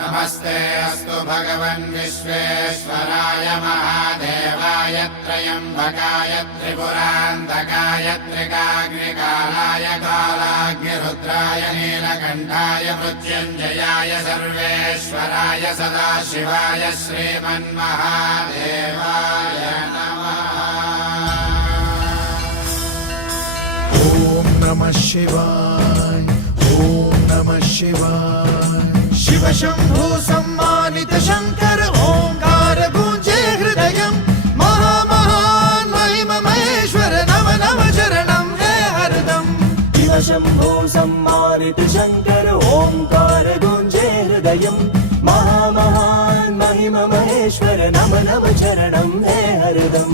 नमस्ते अस्तु भगवन् विश्वेश्वराय महादेवाय त्र्यम्बकाय त्रिपुरान्तकाय त्रिकाग्निकालाय कालाग्निरुद्राय नीलकण्ठाय मृत्युञ्जयाय सर्वेश्वराय सदाशिवाय श्रीमन्महादेवाय नमः। ॐ नमः शिवाय ॐ नमः शिवाय। शिव शंभु सम्मानित शंकर ओंकार गूंजे हृदयं महामहान महिम महेश्वर नम नम चरणं हे हरदम। शिव शंभु सम्मानित शंकर ओंकार गूंजे हृदयं महामहान महिम महेश्वर नम नम चरणं हे हरदम।